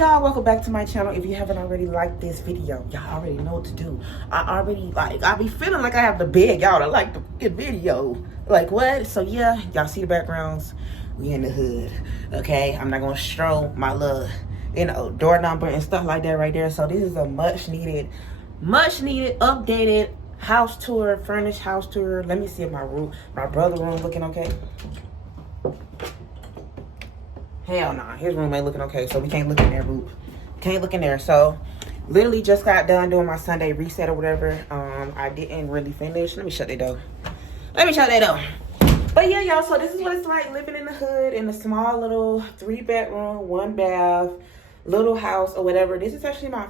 y'all? Welcome back to my channel. If you haven't already liked this video, y'all already know what to do. I be feeling like I have to beg y'all to like the video. Like what? So yeah, y'all see the backgrounds. We in the hood, okay? I'm not gonna show my little, door number and stuff like that right there. So this is a much needed, updated house tour, furnished house tour. Let me see if my brother's room looking okay. Hell nah, his room ain't looking okay, so we can't look in there, boo. Can't look in there. So literally just got done doing my Sunday reset or whatever. I didn't really finish. Let me shut that door. But yeah, y'all, so this is what it's like living in the hood in a small little 3-bedroom, 1 bath little house or whatever. This is actually my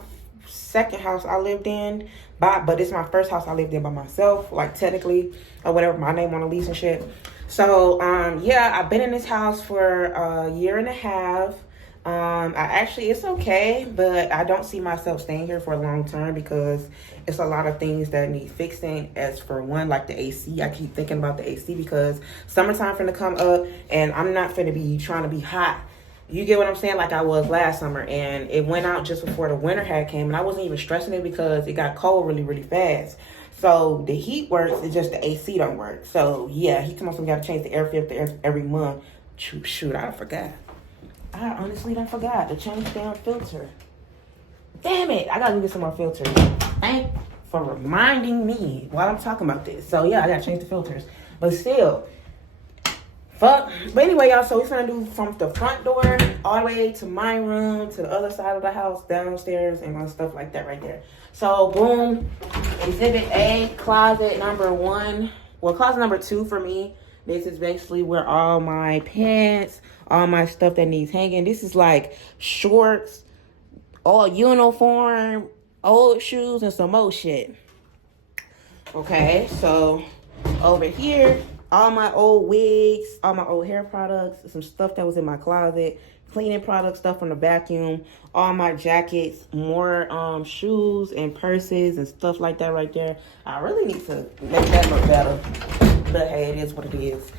second house I lived in, but this is my first house I lived in by myself, like technically, or whatever, my name on the lease and shit. So yeah, I've been in this house for a year and a half. It's okay, but I don't see myself staying here for a long term because it's a lot of things that need fixing. As for one, like the AC, I keep thinking about the AC because summertime finna come up and I'm not finna be trying to be hot. You get what I'm saying? Like I was last summer, and it went out just before the winter had came, and I wasn't even stressing it because it got cold really, really fast. So the heat works, it's just the AC don't work. So yeah, he told me we gotta change the air filter every month. Shoot, I forgot. I honestly done forgot to change the damn filter. Damn it, I gotta get some more filters. Thanks for reminding me while I'm talking about this. So yeah, I gotta change the filters. But still, fuck. But anyway, y'all, so we're gonna do from the front door all the way to my room, to the other side of the house, downstairs, and stuff like that right there. So boom, exhibit A, closet number 1. Well, closet number 2 for me. This is basically where all my pants, all my stuff that needs hanging. This is like shorts, all uniform, old shoes, and some more shit. Okay, so over here, all my old wigs, all my old hair products, some stuff that was in my closet, cleaning product stuff from the vacuum, all my jackets, more shoes and purses and stuff like that right there. I really need to make that look better, but hey, it is what it is.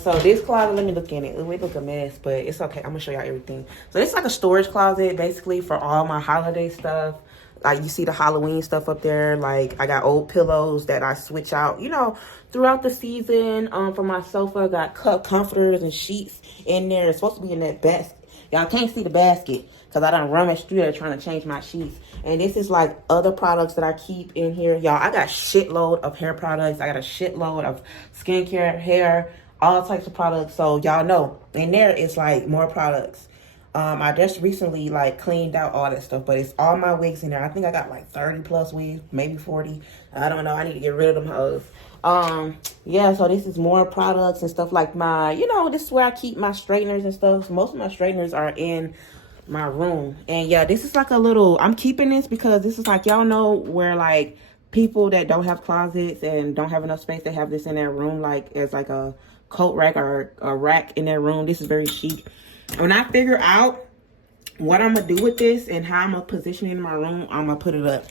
So this closet, let me look in it. It would look a mess, but it's okay. I'm gonna show y'all everything. So it's like a storage closet basically for all my holiday stuff. Like you see the Halloween stuff up there. Like I got old pillows that I switch out, throughout the season. For my sofa, I got comforters and sheets in there. It's supposed to be in that basket. Y'all can't see the basket because I done rummaged through there trying to change my sheets. And this is like other products that I keep in here. Y'all, I got shitload of hair products. I got a shitload of skincare, hair, all types of products. So y'all know in there it's like more products. I just recently like cleaned out all that stuff, but it's all my wigs in there. I think I got like 30 plus wigs, maybe 40. I don't know. I need to get rid of them hoes. Yeah, so this is more products and stuff like this is where I keep my straighteners and stuff. So most of my straighteners are in my room. And yeah, this is like a little, I'm keeping this because this is like, y'all know where like people that don't have closets and don't have enough space, they have this in their room, like as like a coat rack or a rack in their room. This is very chic. When I figure out what I'm going to do with this and how I'm going to position it in my room, I'm going to put it up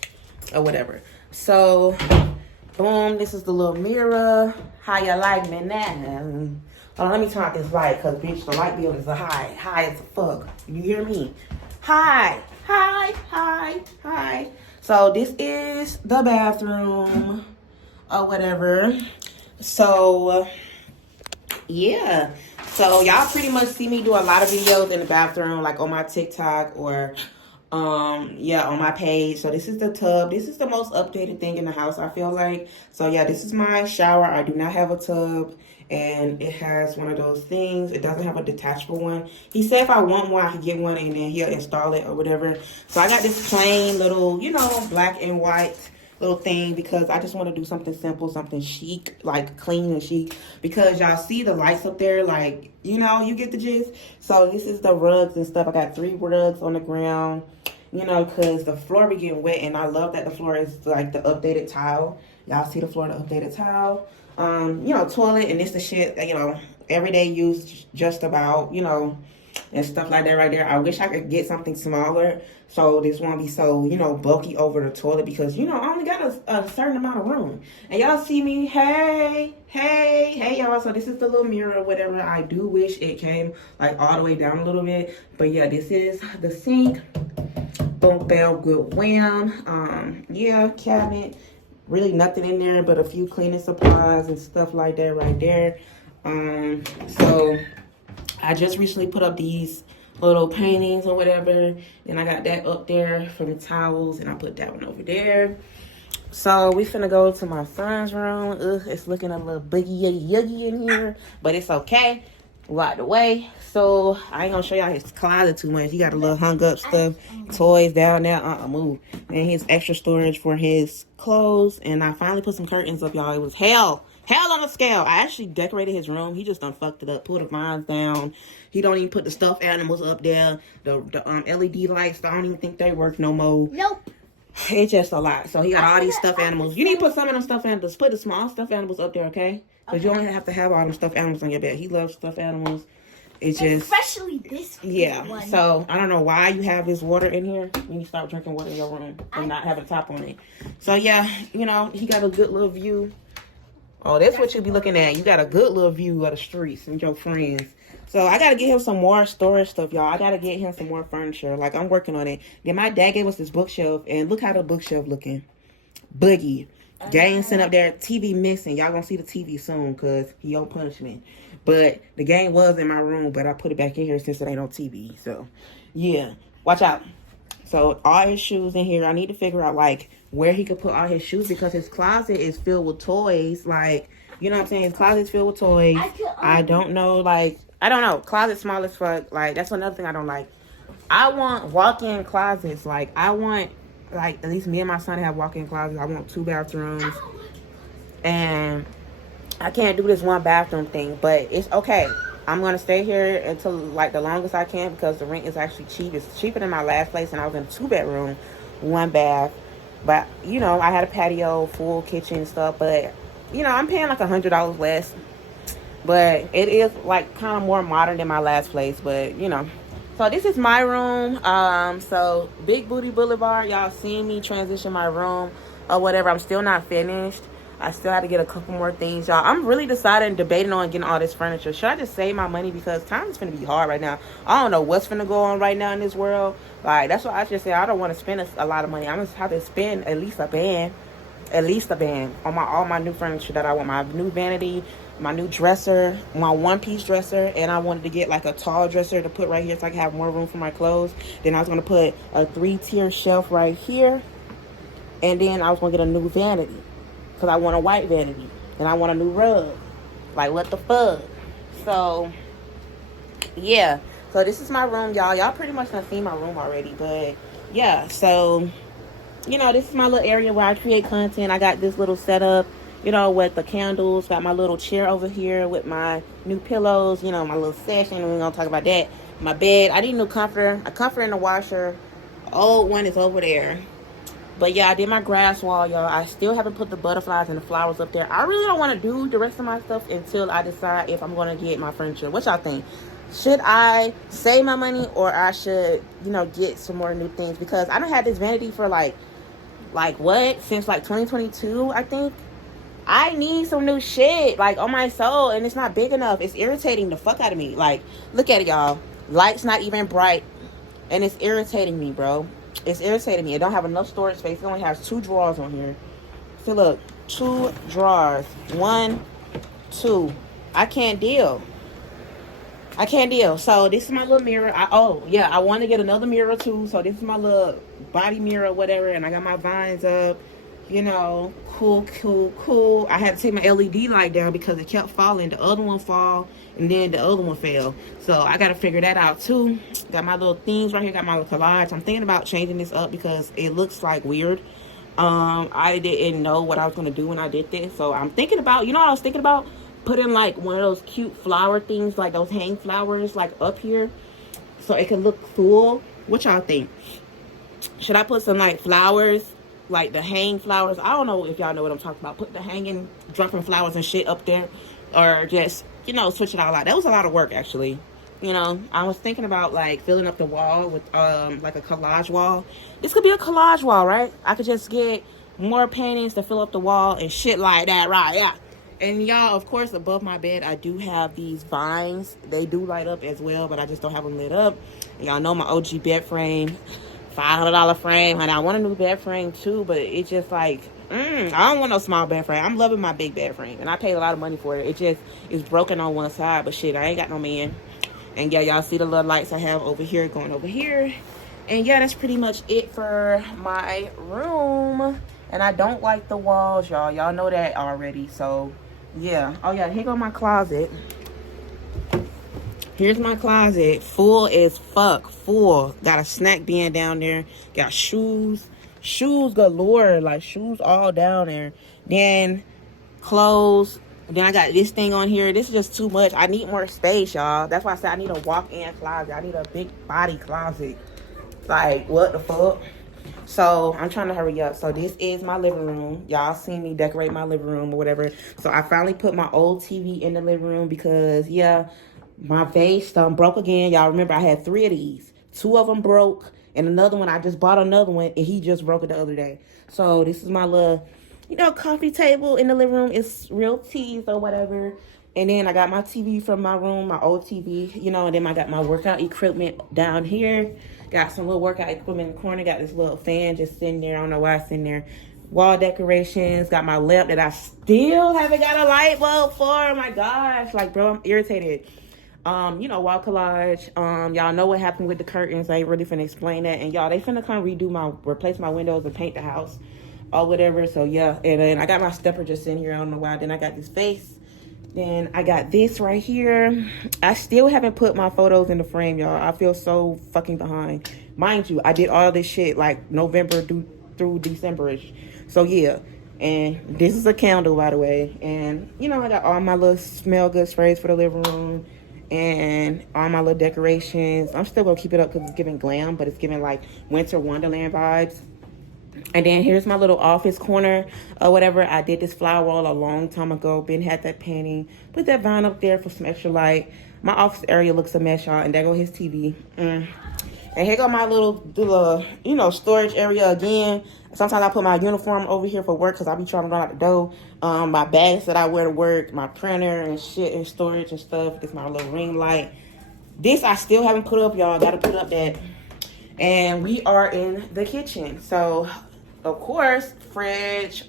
or whatever. So, boom, this is the little mirror. How you like me now? Hold on, let me turn out this light because, bitch, the light bill is high. High as fuck. You hear me? High. So, this is the bathroom or whatever. So, yeah. So y'all pretty much see me do a lot of videos in the bathroom, like on my TikTok or on my page. So this is the tub. This is the most updated thing in the house, I feel like. So yeah, this is my shower. I do not have a tub, and it has one of those things. It doesn't have a detachable one. He said if I want one, I could get one and then he'll install it or whatever. So I got this plain little, black and white little thing because I just want to do something simple, something chic, like clean and chic, because y'all see the lights up there, like, you get the gist. So this is the rugs and stuff. I got 3 rugs on the ground, because the floor be getting wet, and I love that the floor is like the updated tile. Y'all see the floor, the updated tile. Toilet, and it's the shit that, everyday use, just about, and stuff like that right there. I wish I could get something smaller so this won't be so, you know, bulky over the toilet because, you know, I only got a certain amount of room. And y'all see me, hey y'all. So this is the little mirror or whatever. I do wish it came like all the way down a little bit. But yeah, this is the sink. Boom, bell, good wham. Yeah, cabinet. Really nothing in there but a few cleaning supplies and stuff like that right there. So I just recently put up these little paintings or whatever, and I got that up there from the towels, and I put that one over there. So we finna go to my son's room. Ugh, it's looking a little boogie-yuggy in here, but it's okay. Right away. So I ain't gonna show y'all his closet too much. He got a little hung up stuff, toys down there. Move. And his extra storage for his clothes. And I finally put some curtains up, y'all. It was hell on a scale. I actually decorated his room. He just done fucked it up. Pulled the vines down. He don't even put the stuffed animals up there. The LED lights, I don't even think they work no more. Nope. It's just a lot. So he got all these stuffed animals. You need to put some of them stuffed animals. Put the small stuffed animals up there, okay? Because you don't have to have all them stuffed animals on your bed. He loves stuffed animals. It's just... Especially this one. So I don't know why you have this water in here. You need to stop drinking water in your room and not have a top on it. So yeah, you know, he got a good little view. Oh, that's what you be looking at. You got a good little view of the streets and your friends. So I got to get him some more storage stuff, y'all. I got to get him some more furniture. Like, I'm working on it. Then my dad gave us this bookshelf, and look how the bookshelf looking. Boogie. Game sitting up there, TV missing. Y'all gonna see the TV soon because he on punishment. But the game was in my room, but I put it back in here since it ain't on TV. So, yeah. Watch out. So, all his shoes in here. I need to figure out, like, where he could put all his shoes because his closet is filled with toys. Like, you know what I'm saying? His closet's filled with toys. I don't know, like, I don't know. Closet small as fuck. Like, that's another thing I don't like. I want walk-in closets. Like, I want... Like, at least me and my son have walk-in closets. I want 2 bathrooms. And I can't do this 1 bathroom thing. But it's okay. I'm going to stay here until, like, the longest I can. Because the rent is actually cheap. It's cheaper than my last place. And I was in a 2-bedroom, 1 bath. But, you know, I had a patio, full kitchen and stuff. But, you know, I'm paying like $100 less. But it is, like, kind of more modern than my last place. But, you know. So this is my room. So Big Booty Boulevard, y'all seen me transition my room or whatever. I'm still not finished. I still have to get a couple more things, y'all. I'm really debating on getting all this furniture. Should I just save my money because time is finna be hard right now. I don't know what's finna go on right now in this world. Like, that's why I just say I don't want to spend a lot of money. I'm gonna have to spend at least a band on all my new furniture that I want. My new vanity, my new dresser, my 1-piece dresser, and I wanted to get like a tall dresser to put right here so I can have more room for my clothes. Then I was going to put a 3-tier shelf right here, and then I was going to get a new vanity because I want a white vanity, and I want a new rug. Like, what the fuck? So, yeah. So this is my room, y'all. Y'all pretty much done seen my room already, but yeah. So, you know, this is my little area where I create content. I got this little setup, you know, with the candles. Got my little chair over here with my new pillows, you know, my little session. We're going to talk about that. My bed. I need a new comforter. A comforter in the washer. Old one is over there. But yeah, I did my grass wall, y'all. I still haven't put the butterflies and the flowers up there. I really don't want to do the rest of my stuff until I decide if I'm going to get my furniture. What y'all think? Should I save my money or I should, you know, get some more new things? Because I done had this vanity for like what? Since like 2022, I think. I need some new shit, like, on my soul, and it's not big enough. It's irritating the fuck out of me. Like, look at it, y'all. Light's not even bright, and it's irritating me, bro. It's irritating me. It don't have enough storage space. It only has 2 drawers on here. So, look, 2 drawers. 1, 2. I can't deal. So, this is my little mirror. I want to get another mirror, too. So, this is my little body mirror, whatever, and I got my vines up. You know, cool. I had to take my LED light down because it kept falling. The other one fall, and then the other one fell. So I got to figure that out too. Got my little things right here. Got my little collage. I'm thinking about changing this up because it looks like weird. I didn't know what I was going to do when I did this. So I'm thinking about, you know what I was thinking about? Putting like one of those cute flower things, like those hang flowers, like up here. So it can look full. What y'all think? Should I put some like flowers? Like the hang flowers. I don't know if y'all know what I'm talking about. Put the hanging, dropping flowers and shit up there. Or just, you know, switch it all out. That was a lot of work, actually. You know, I was thinking about like filling up the wall with like a collage wall. This could be a collage wall, right? I could just get more paintings to fill up the wall and shit like that, right? Yeah. And y'all, of course, above my bed, I do have these vines. They do light up as well, but I just don't have them lit up. Y'all know my OG bed frame, $500 frame. And I want a new bed frame too, but it's just like, I don't want no small bed frame. I'm loving my big bed frame, and I paid a lot of money for it. It just is broken on one side, but shit, I ain't got no man. And yeah, y'all see the little lights I have over here going over here. And yeah, that's pretty much it for my room. And I don't like the walls, y'all. Y'all know that already, so yeah. Oh yeah, here go my closet. Here's my closet, full as fuck, full. Got a snack bin down there. Got shoes galore, like shoes all down there. Then clothes. Then I got this thing on here. This is just too much. I need more space, y'all. That's why I said I need a walk-in closet. I need a big body closet. Like, what the fuck? So I'm trying to hurry up. So this is my living room. Y'all seen me decorate my living room or whatever. So I finally put my old TV in the living room because, yeah, my vase broke again. Y'all remember I had 3 of these. 2 of them broke. And another one, I just bought another one. And he just broke it the other day. So this is my little, you know, coffee table in the living room. It's real teas or whatever. And then I got my TV from my room, my old TV, you know. And then I got my workout equipment down here. Got some little workout equipment in the corner. Got this little fan just sitting there. I don't know why it's sitting there. Wall decorations. Got my lamp that I still haven't got a light bulb for. Oh my gosh. Like, bro, I'm irritated. You know, wall collage. Y'all know what happened with the curtains. I ain't really finna explain that. And y'all, they finna come replace my windows and paint the house or whatever. So yeah. And then I got my stepper just sitting here. I don't know why. Then I got this vase. Then I got this right here. I still haven't put my photos in the frame, y'all. I feel so fucking behind. Mind you, I did all this shit like November through December-ish. So yeah. And this is a candle, by the way. And, you know, I got all my little smell good sprays for the living room. And all my little decorations. I'm still gonna keep it up because it's giving glam, but it's giving like winter wonderland vibes. And then here's my little office corner or whatever. I did this flower wall a long time ago. Ben had that painting. Put that vine up there for some extra light. My office area looks a mess, y'all. And there go his TV. And here go my little, you know, storage area again. Sometimes I put my uniform over here for work because I be trying to run out the door. My bags that I wear to work, my printer and shit and storage and stuff. It's my little ring light. This I still haven't put up, y'all. Got to put up that. And we are in the kitchen. So, of course, fridge,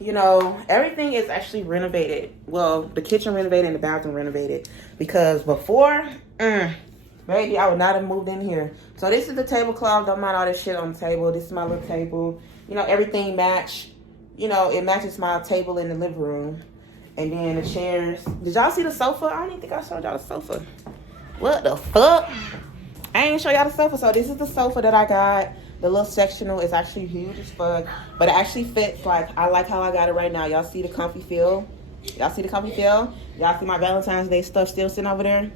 you know, everything is actually renovated. Well, the kitchen renovated and the bathroom renovated. Because before, maybe I would not have moved in here. So this is the tablecloth. Don't mind all this shit on the table. This is my little table. You know, everything match. You know, it matches my table in the living room. And then the chairs. Did y'all see the sofa? I don't even think I showed y'all the sofa. What the fuck? I ain't show y'all the sofa. So this is the sofa that I got. The little sectional is actually huge as fuck. But it actually fits. Like, I like how I got it right now. Y'all see the comfy feel? Y'all see the comfy feel? Y'all see my Valentine's Day stuff still sitting over there?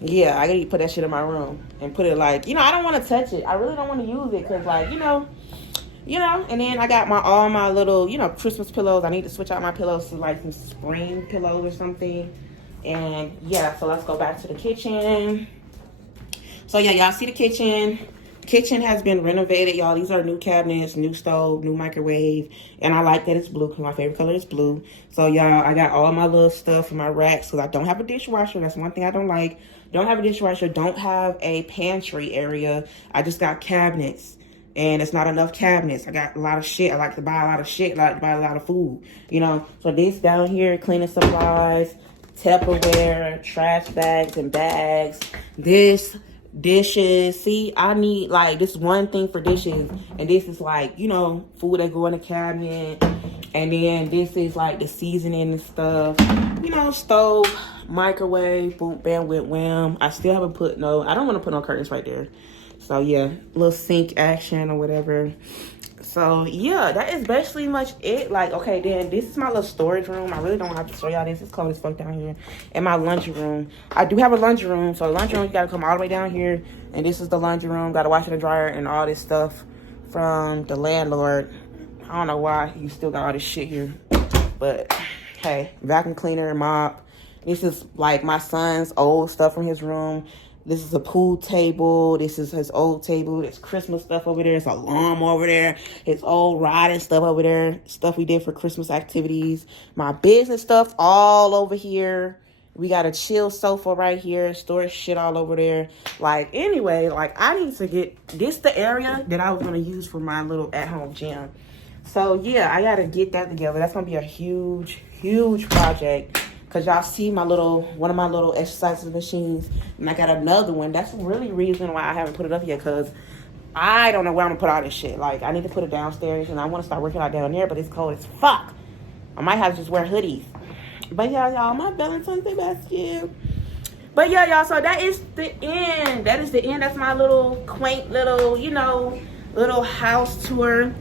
Yeah, I gotta put that shit in my room. And put it like, you know, I don't want to touch it. I really don't want to use it. Because, like, you know. And then I got all my little, you know, Christmas pillows. I need to switch out my pillows to, like, some spring pillows or something. And, yeah, so let's go back to the kitchen. So, yeah, y'all see the kitchen. Kitchen has been renovated, y'all. These are new cabinets, new stove, new microwave. And I like that it's blue because my favorite color is blue. So, y'all, I got all my little stuff in my racks because I don't have a dishwasher. That's one thing I don't like. Don't have a dishwasher. Don't have a pantry area. I just got cabinets. And it's not enough cabinets. I got a lot of shit. I like to buy a lot of shit. I like to buy a lot of food, you know. So this down here, cleaning supplies, Tupperware, trash bags and bags. This, dishes. See, I need, like, this one thing for dishes. And this is, like, you know, food that go in the cabinet. And then this is, like, the seasoning and stuff. You know, stove, microwave, boom, bam, whip, wham. I still haven't put I don't want to put no curtains right there. So, yeah, little sink action or whatever. So, yeah, that is basically much it. Like, okay, then this is my little storage room. I really don't have to show y'all this. It's cold as fuck down here. And my laundry room. I do have a laundry room. So, the laundry room, you got to come all the way down here. And this is the laundry room. Got to wash in the dryer and all this stuff from the landlord. I don't know why you still got all this shit here. But, hey, vacuum cleaner, mop. This is, like, my son's old stuff from his room. This is a pool table. This is his old table. There's Christmas stuff over there. There's a lawnmower over there. His old riding stuff over there. Stuff we did for Christmas activities. My business stuff all over here. We got a chill sofa right here. Storage shit all over there. Like, anyway, like, I need to get this the area that I was going to use for my little at-home gym. So, yeah, I got to get that together. That's going to be a huge, huge project. Because y'all see my one of my little exercise machines. And I got another one. That's really the reason why I haven't put it up yet. Because I don't know where I'm going to put all this shit. Like, I need to put it downstairs. And I want to start working out down there. But it's cold as fuck. I might have to just wear hoodies. But yeah, y'all, my Valentine's Day basket. But yeah, y'all, so that is the end. That is the end. That's my little quaint little, you know, little house tour.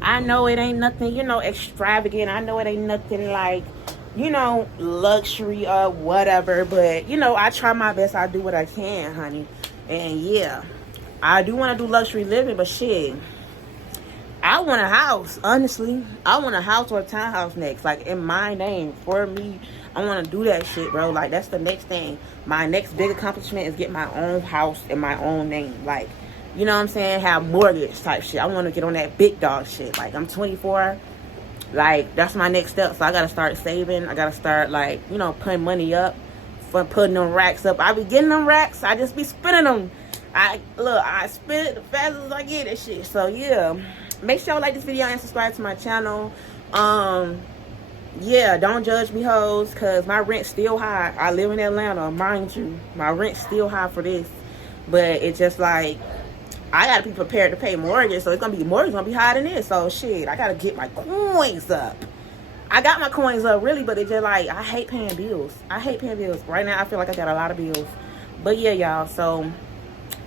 I know it ain't nothing, you know, extravagant. I know it ain't nothing like, you know, luxury or whatever. But, you know, I try my best. I do what I can, honey. And yeah, I do want to do luxury living, but shit, I want a house, honestly. I want a house or a townhouse next. Like, in my name. For me, I want to do that shit, bro. Like, that's the next thing. My next big accomplishment is get my own house in my own name. Like, you know what I'm saying? Have mortgage type shit. I want to get on that big dog shit. Like, I'm 24. Like, that's my next step. So, I got to start saving. I got to start, like, you know, putting money up. For putting them racks up. I be getting them racks. I just be spending them. I spend it the fastest as I get it shit. So, yeah. Make sure you like this video and subscribe to my channel. Yeah, don't judge me, hoes, because my rent's still high. I live in Atlanta, mind you. My rent's still high for this. But it's just like, I got to be prepared to pay mortgage. So it's going to be, mortgage going to be higher than this. So shit, I got to get my coins up. I got my coins up, really, but it's just like, I hate paying bills. I hate paying bills. Right now, I feel like I got a lot of bills. But yeah, y'all, so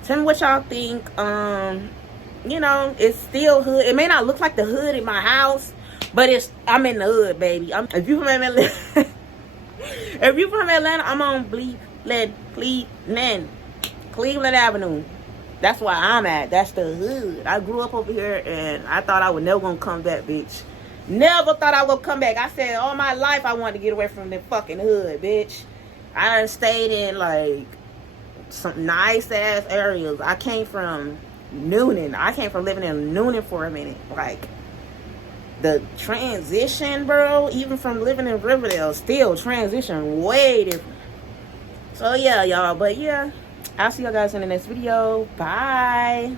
tell me what y'all think. You know, it's still hood. It may not look like the hood in my house, but I'm in the hood, baby. If you from Atlanta, if you from Atlanta, I'm on Cleveland Avenue. That's where I'm at. That's the hood. I grew up over here, and I thought I would never gonna come back, bitch. Never thought I would come back. I said all my life I wanted to get away from the fucking hood, bitch. I done stayed in like some nice ass areas. I came from Noonan. I came from living in Noonan for a minute. Like, the transition, bro, even from living in Riverdale, still transition way different. So yeah, y'all, but yeah, I'll see y'all guys in the next video. Bye.